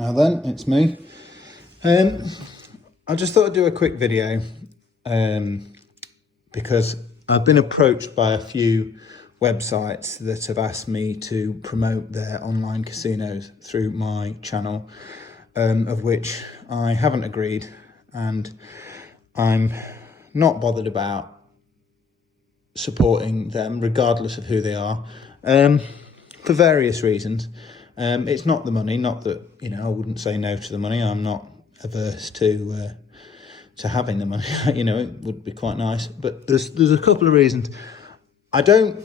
Now then, it's me. I just thought I'd do a quick video because I've been approached by a few websites that have asked me to promote their online casinos through my channel, of which I haven't agreed, and I'm not bothered about supporting them regardless of who they are, for various reasons. It's not the money, not that, I wouldn't say no to the money. I'm not averse to having the money. It would be quite nice, but there's a couple of reasons. I don't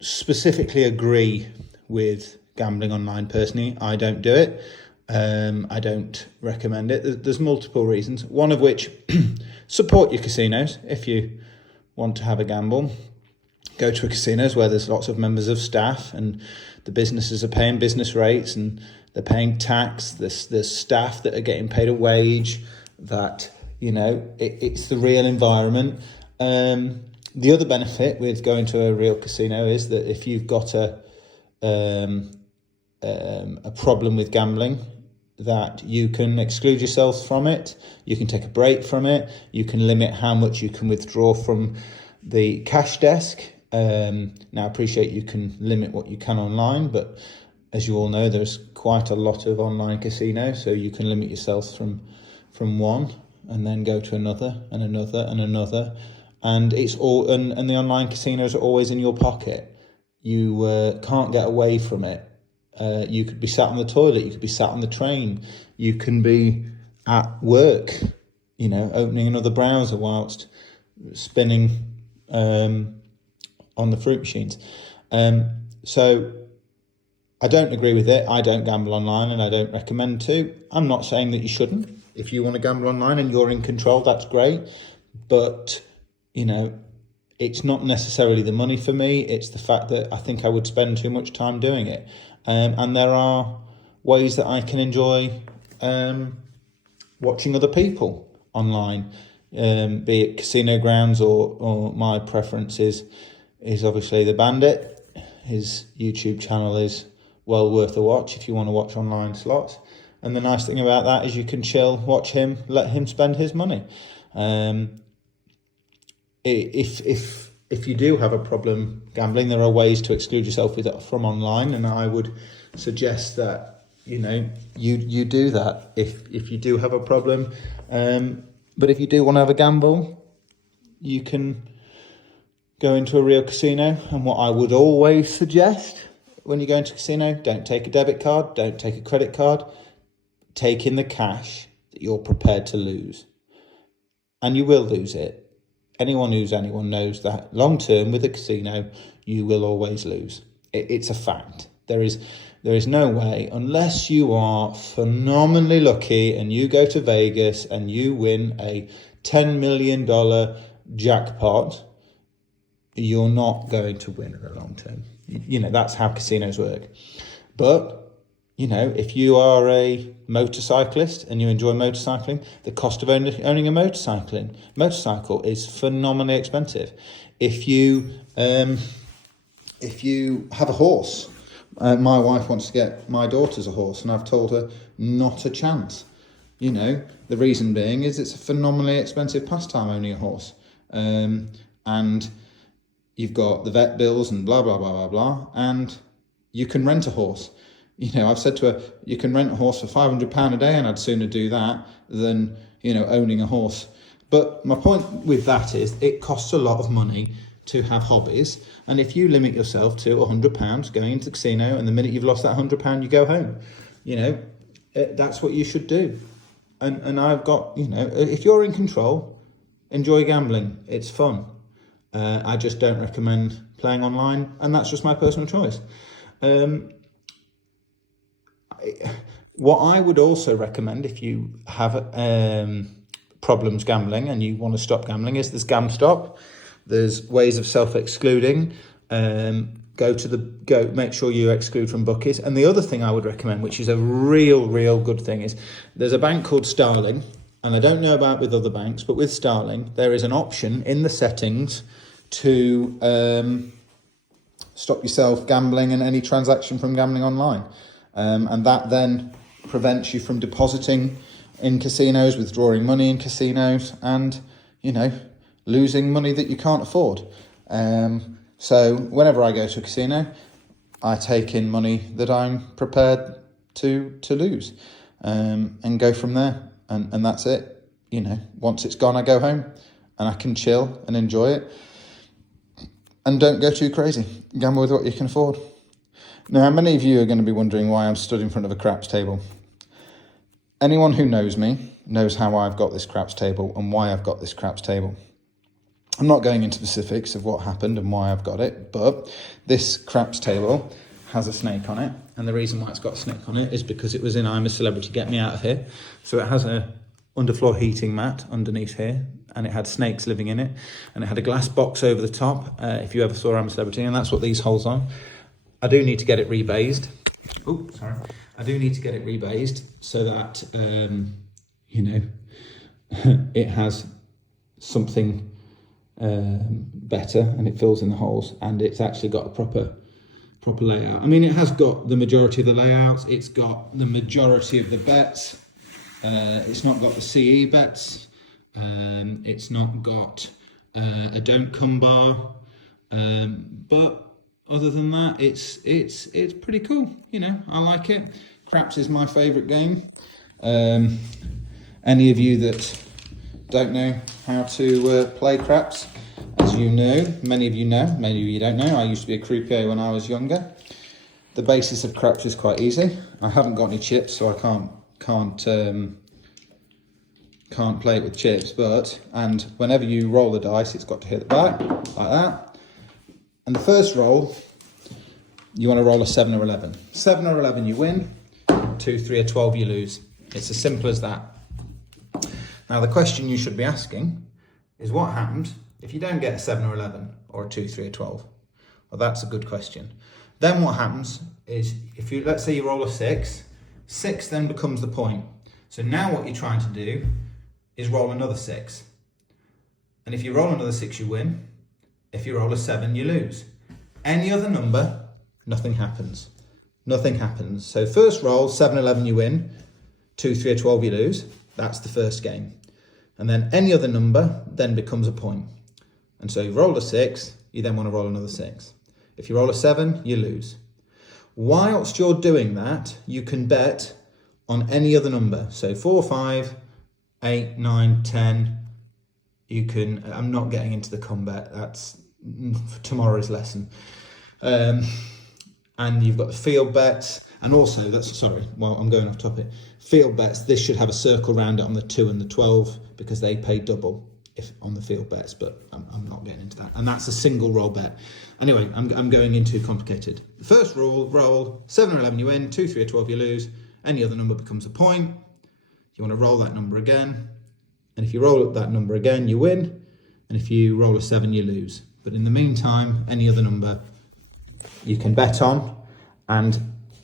specifically agree with gambling online personally. I don't do it. I don't recommend it. There's multiple reasons, one of which, support your casinos. If you want to have a gamble, go to a casinos where there's lots of members of staff and the businesses are paying business rates and they're paying tax. There's staff that are getting paid a wage, that, it's the real environment. The other benefit with going to a real casino is that if you've got a problem with gambling, that you can exclude yourself from it, you can take a break from it, you can limit how much you can withdraw from the cash desk. Now, I appreciate you can limit what you can online, but as you all know, there's quite a lot of online casinos, so you can limit yourself from one and then go to another and another and another. And it's all, and the online casinos are always in your pocket. You can't get away from it. You could be sat on the toilet, you could be sat on the train, you can be at work, opening another browser whilst spinning on the fruit machines. So I don't agree with it. I don't gamble online and I don't recommend to. I'm not saying that you shouldn't. If you want to gamble online and you're in control, that's great. But, it's not necessarily the money for me. It's the fact that I think I would spend too much time doing it. And there are ways that I can enjoy watching other people online, be it casino grounds or my preference is obviously the Bandit. His YouTube channel is well worth a watch if you want to watch online slots. And the nice thing about that is you can chill, watch him, let him spend his money. If you do have a problem gambling, there are ways to exclude yourself from online, and I would suggest that you do that if you do have a problem. But if you do want to have a gamble, you can go into a real casino. And what I would always suggest when you go into a casino, don't take a debit card, don't take a credit card, take in the cash that you're prepared to lose. And you will lose it. Anyone who's anyone knows that long term with a casino, you will always lose. It's a fact. There is no way, unless you are phenomenally lucky and you go to Vegas and you win a $10 million jackpot, you're not going to win in the long term. That's how casinos work. But, if you are a motorcyclist and you enjoy motorcycling, the cost of owning a motorcycle is phenomenally expensive. If you have a horse, my wife wants to get my daughter's a horse, and I've told her not a chance. The reason being is it's a phenomenally expensive pastime owning a horse. And you've got the vet bills and blah, blah, blah, blah, blah. And you can rent a horse. I've said to her, you can rent a horse for £500 a day, and I'd sooner do that than, owning a horse. But my point with that is it costs a lot of money to have hobbies. And if you limit yourself to £100 going into the casino, and the minute you've lost that £100, you go home, that's what you should do. And I've got, if you're in control, enjoy gambling. It's fun. I just don't recommend playing online, and that's just my personal choice. What I would also recommend if you have problems gambling and you want to stop gambling is there's GamStop. There's ways of self-excluding. Make sure you exclude from bookies. And the other thing I would recommend, which is a real good thing, is there's a bank called Starling, and I don't know about with other banks, but with Starling, there is an option in the settings to stop yourself gambling and any transaction from gambling online. And that then prevents you from depositing in casinos, withdrawing money in casinos, and, you know, losing money that you can't afford. So whenever I go to a casino, I take in money that I'm prepared to lose, and go from there. And that's it. You know, once it's gone, I go home and I can chill and enjoy it. And don't go too crazy. Gamble with what you can afford. Now, many of you are going to be wondering why I'm stood in front of a craps table. Anyone who knows me knows how I've got this craps table and why I've got this craps table. I'm not going into specifics of what happened and why I've got it, but this craps table has a snake on it. And the reason why it's got a snake on it is because it was in I'm a Celebrity, Get Me Out of Here. So it has a underfloor heating mat underneath here, and it had snakes living in it, and it had a glass box over the top, if you ever saw I'm a Celebrity, and that's what these holes are. I do need to get it rebased. Oh, sorry. I do need to get it rebased so that, you know, it has something better and it fills in the holes, and it's actually got a proper layout. I mean, it has got the majority of the layouts. It's got the majority of the bets. It's not got the CE bets. It's not got a don't come bar. But other than that, it's pretty cool. You know, I like it. Craps is my favourite game. Any of you that don't know how to play craps, as you know, many of you don't know, I used to be a croupier when I was younger. The basis of craps is quite easy. I haven't got any chips, so I can't play it with chips, and whenever you roll the dice, it's got to hit the back, like that. And the first roll, you want to roll a 7 or 11. 7 or 11 you win, 2, 3 or 12 you lose. It's as simple as that. Now the question you should be asking is what happens if you don't get a 7 or 11 or a 2, 3 or 12? Well, that's a good question. Then what happens is, let's say you roll a 6, 6 then becomes the point. So now what you're trying to do is roll another 6. And if you roll another 6, you win. If you roll a 7, you lose. Any other number, nothing happens. Nothing happens. So first roll, 7, 11, you win. 2, 3 or 12, you lose. That's the first game. And then any other number then becomes a point. And so you roll a 6, you then want to roll another 6. If you roll a 7, you lose. Whilst you're doing that, you can bet on any other number. So 4, 5, 8, 9, 10. You can, I'm not getting into the combat, that's tomorrow's lesson. And you've got the field bets, and also, I'm going off topic. Field bets, this should have a circle around it on the 2 and the 12 because they pay double if on the field bets, but I'm not getting into that. And that's a single roll bet. Anyway, I'm going into complicated. The first roll, 7 or 11 you win, 2, 3 or 12 you lose. Any other number becomes a point. You want to roll that number again. And if you roll up that number again, you win. And if you roll a 7, you lose. But in the meantime, any other number you can bet on. And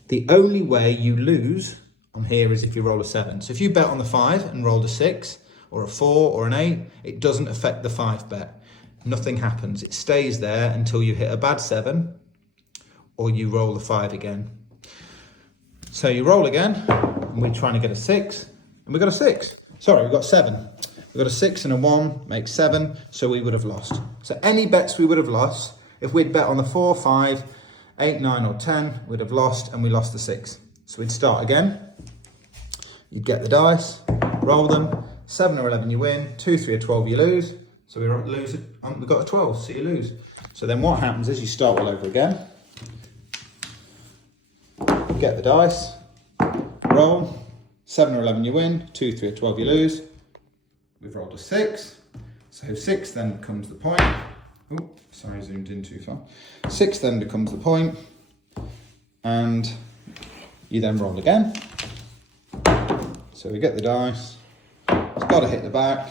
the only way you lose on here is if you roll a 7. So if you bet on the 5 and rolled a 6 or a 4 or an 8, it doesn't affect the 5 bet. Nothing happens. It stays there until you hit a bad 7 or you roll the 5 again. So you roll again, and we're trying to get a 6, and we got a 6. Sorry, we got 7. We got a 6 and a 1 makes 7, so we would have lost. So any bets we would have lost, if we'd bet on the 4, 5, 8, 9 or 10, we'd have lost, and we lost the 6. So we'd start again. You'd get the dice, roll them, 7 or 11 you win, 2, 3 or 12 you lose. So we lose it, we got a 12, so you lose. So then what happens is you start all over again. Get the dice, roll, 7 or 11 you win, 2, 3 or 12 you lose. We've rolled a 6, so 6 then becomes the point. Oh, sorry, I zoomed in too far. 6 then becomes the point, and you then roll again. So we get the dice, it's got to hit the back,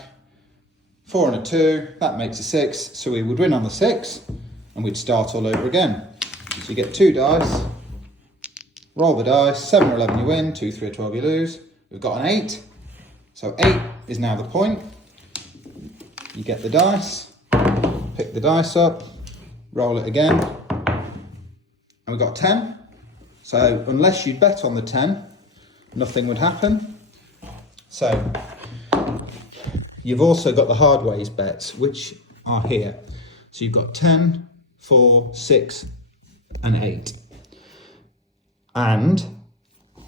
4 and a 2, that makes a 6, so we would win on the 6, and we'd start all over again. So you get 2 dice, roll the dice, 7 or 11 you win, 2, 3 or 12 you lose. We've got an 8, so 8 is now the point. You get the dice, pick the dice up, roll it again, and we've got 10. So unless you bet on the 10, nothing would happen. So you've also got the hard ways bets, which are here. So you've got 10, 4, 6, and 8. And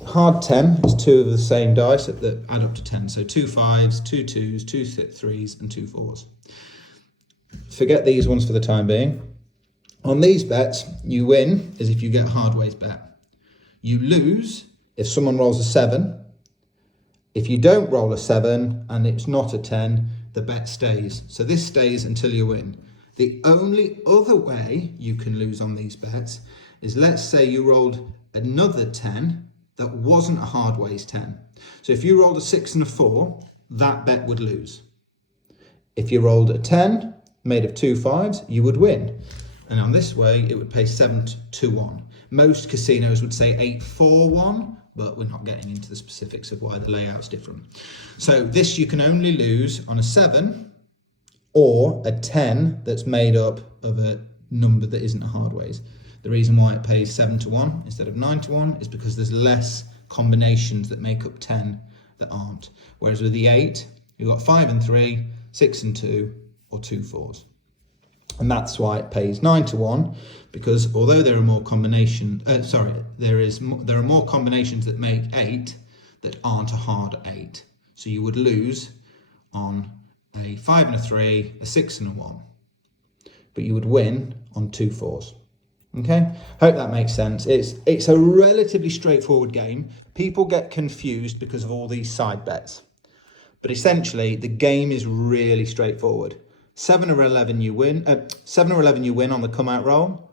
hard 10 is 2 of the same dice that add up to 10. So 2 5s, 2 2s, 2 3s, and 2 4s. Forget these ones for the time being. On these bets, you win as if you get a hard ways bet. You lose if someone rolls a 7. If you don't roll a 7 and it's not a 10, the bet stays. So this stays until you win. The only other way you can lose on these bets is, let's say you rolled another 10 that wasn't a hard ways 10. So if you rolled a 6 and a 4, that bet would lose. If you rolled a 10 made of 2 5s, you would win. And on this way, it would pay 7-1. Most casinos would say 8-4-1, but we're not getting into the specifics of why the layout's different. So this you can only lose on a 7 or a 10 that's made up of a number that isn't a hard ways. The reason why it pays 7-1 instead of 9-1 is because there's less combinations that make up 10 that aren't. Whereas with the 8, you've got 5 and 3, 6 and 2, or 2 4s. And that's why it pays 9-1, because although there are more combinations, there are more combinations that make 8 that aren't a hard 8. So you would lose on a 5 and a 3, a 6 and a 1, but you would win on 2 4s. Okay, hope that makes sense. It's a relatively straightforward game. People get confused because of all these side bets, but essentially the game is really straightforward. 7 or 11 you win. 7 or 11 you win on the come out roll.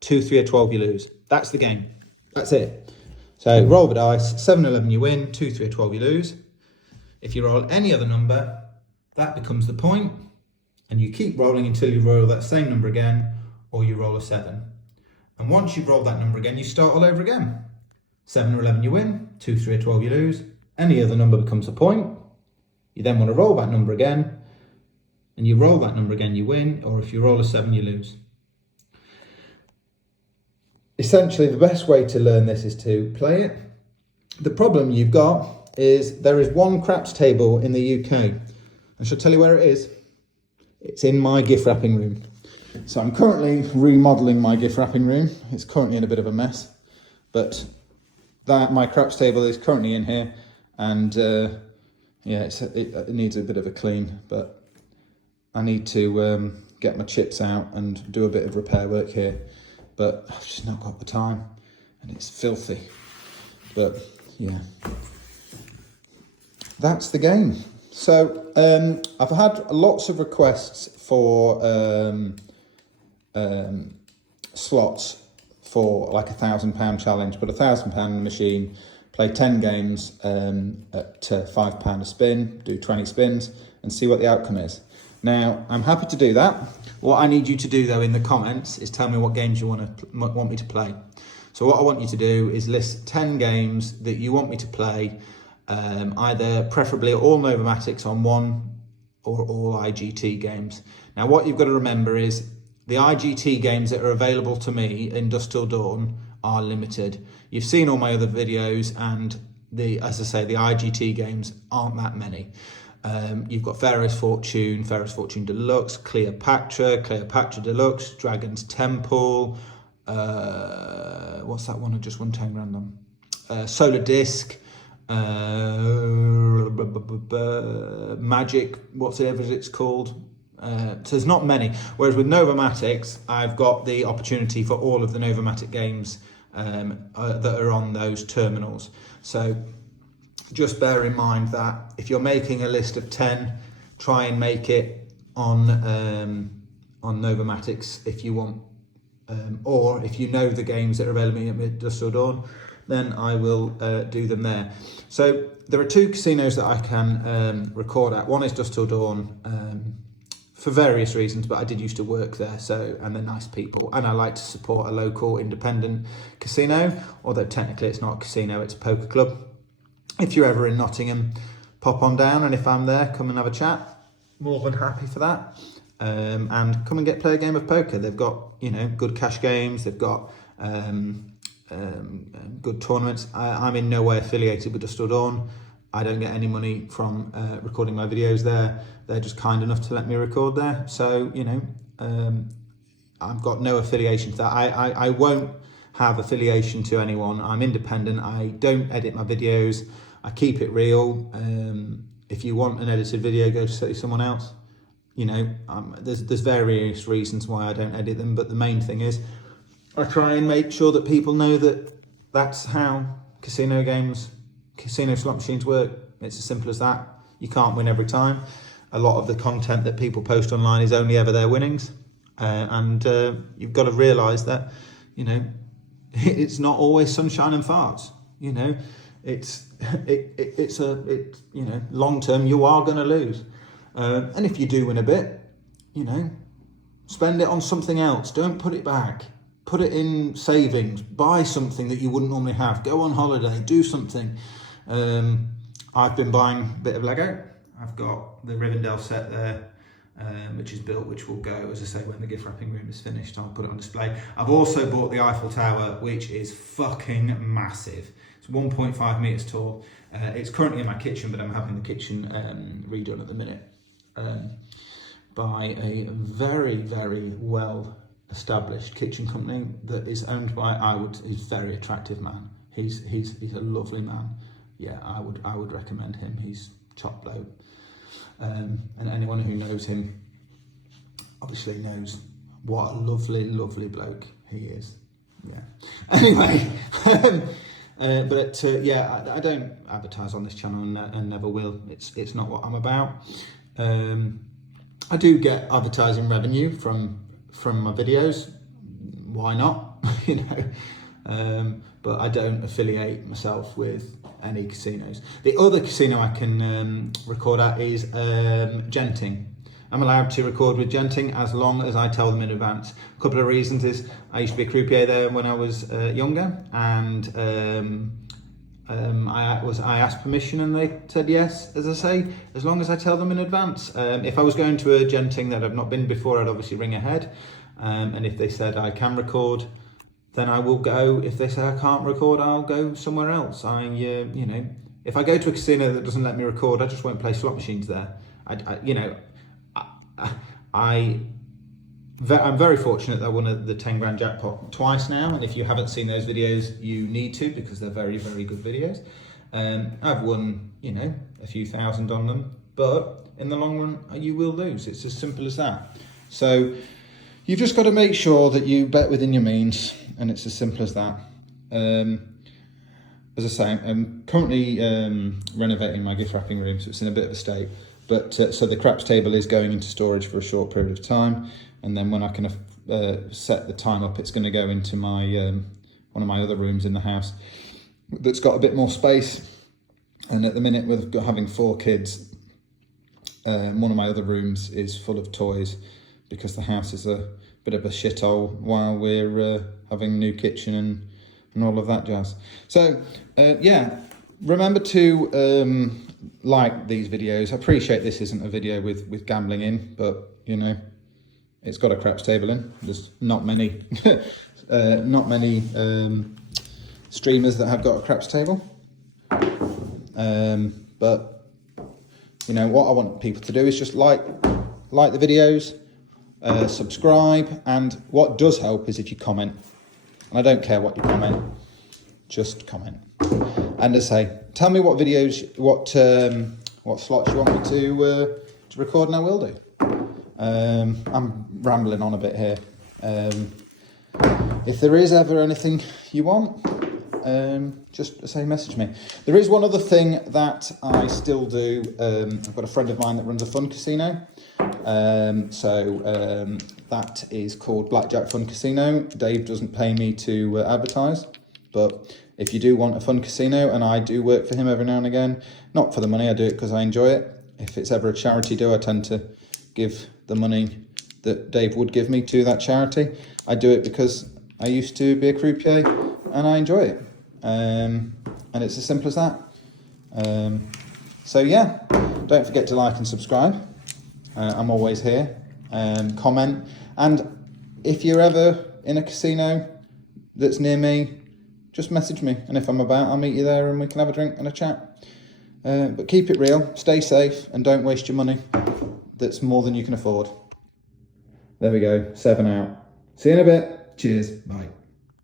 2, 3 or 12 you lose. That's the game. That's it. So roll the dice. 7 or 11 you win. 2, 3 or 12 you lose. If you roll any other number, that becomes the point, and you keep rolling until you roll that same number again, or you roll a 7. And once you've rolled that number again, you start all over again. 7 or 11 you win. 2, 3 or 12 you lose. Any other number becomes a point. You then want to roll that number again, and you roll that number again, you win, or if you roll a 7, you lose. Essentially, the best way to learn this is to play it. The problem you've got is there is one craps table in the UK. I shall tell you where it is. It's in my gift wrapping room. So I'm currently remodelling my gift wrapping room. It's currently in a bit of a mess, but my craps table is currently in here, and it needs a bit of a clean, but I need to get my chips out and do a bit of repair work here, but I've just not got the time, and it's filthy. But yeah, that's the game. So I've had lots of requests for slots for like £1,000 challenge, but £1,000 machine, play 10 games at £5 a spin, do 20 spins and see what the outcome is. Now, I'm happy to do that. What I need you to do though in the comments is tell me what games you want me to play. So what I want you to do is list 10 games that you want me to play, either preferably all Novomatics on one or all IGT games. Now what you've got to remember is the IGT games that are available to me in Dusk Till Dawn are limited. You've seen all my other videos, and as I say, the IGT games aren't that many. You've got Pharaoh's Fortune Deluxe, Cleopatra Deluxe, Dragon's Temple, what's that one I just won 10 grand on? Solar Disc, Magic, whatever it's called. So there's not many. Whereas with Novomatics, I've got the opportunity for all of the Novomatic games that are on those terminals. So just bear in mind that if you're making a list of 10, try and make it on Novomatics if you want, or if you know the games that are available at Dusk Till Dawn, then I will do them there. So there are 2 casinos that I can record at. One is Dusk Till Dawn, for various reasons, but I did used to work there, and they're nice people, and I like to support a local independent casino, although technically it's not a casino, it's a poker club. If you're ever in Nottingham, pop on down, and if I'm there, come and have a chat. More than happy for that. And come and play a game of poker. They've got, good cash games. They've got good tournaments. I'm in no way affiliated with Dust Till Dawn. I don't get any money from recording my videos there. They're just kind enough to let me record there. So, you know, I've got no affiliation to that. I won't have affiliation to anyone. I'm independent. I don't edit my videos. I keep it real. If you want an edited video, go to someone else. You know, there's various reasons why I don't edit them, but the main thing is I try and make sure that people know that that's how casino slot machines work. It's as simple as that. You can't win every time. A lot of the content that people post online is only ever their winnings, and you've got to realise that, you know, it's not always sunshine and farts. You know, it's you know, long term you are going to lose. And if you do win a bit, you know, spend it on something else. Don't put it back. Put it in savings. Buy something that you wouldn't normally have. Go on holiday. Do something. I've been buying a bit of Lego. I've got the Rivendell set there, which is built, which will go, as I say, when the gift wrapping room is finished. I'll put it on display. I've also bought the Eiffel Tower, which is fucking massive. It's 1.5 meters tall. It's currently in my kitchen, but I'm having the kitchen redone at the minute. By a very, very well established kitchen company that is owned by, he's a very attractive man. He's a lovely man. Yeah, I would recommend him. He's top bloke. And anyone who knows him obviously knows what a lovely, lovely bloke he is. Yeah. Anyway, yeah, I don't advertise on this channel and never will. It's not what I'm about. I do get advertising revenue from my videos. Why not? You know, but I don't affiliate myself with any casinos. The other casino I can record at is Genting. I'm allowed to record with Genting as long as I tell them in advance. A couple of reasons is I used to be a croupier there when I was younger, and I asked permission and they said yes, as I say, as long as I tell them in advance. If I was going to a Genting that I've not been before, I'd obviously ring ahead. And if they said I can record, then I will go. If they say I can't record, I'll go somewhere else. You know, if I go to a casino that doesn't let me record, I just won't play slot machines there. I'm very fortunate that I won the 10 grand jackpot twice now, and if you haven't seen those videos, you need to, because they're very, very good videos. I've won, you know, a few thousand on them, but in the long run, you will lose. It's as simple as that. So you've just got to make sure that you bet within your means, and it's as simple as that. As I say, I'm currently renovating my gift wrapping room, so it's in a bit of a state. But so the craps table is going into storage for a short period of time, and then when I can set the time up, it's going to go into my one of my other rooms in the house that's got a bit more space. And at the minute, with having 4 kids, one of my other rooms is full of toys because the house is a bit of a shithole while we're having a new kitchen and all of that jazz. So yeah, remember to like these videos. I appreciate this isn't a video with gambling in, but you know, it's got a craps table in. There's not many streamers that have got a craps table. But you know what I want people to do is just like the videos, subscribe, and what does help is if you comment. And I don't care what you comment, just comment. And as I say, tell me what videos, what slots you want me to record, and I will do. I'm rambling on a bit here. If there is ever anything you want, just say message me. There is one other thing that I still do. I've got a friend of mine that runs a fun casino. That is called Blackjack Fun Casino. Dave doesn't pay me to advertise, but if you do want a fun casino, and I do work for him every now and again, not for the money, I do it because I enjoy it. If it's ever a charity do, I tend to give the money that Dave would give me to that charity. I do it because I used to be a croupier and I enjoy it. And it's as simple as that. So yeah, don't forget to like and subscribe. I'm always here. Comment. And if you're ever in a casino that's near me, just message me. And if I'm about, I'll meet you there and we can have a drink and a chat. But keep it real, stay safe, and don't waste your money. That's more than you can afford. There we go, 7 out. See you in a bit. Cheers, bye.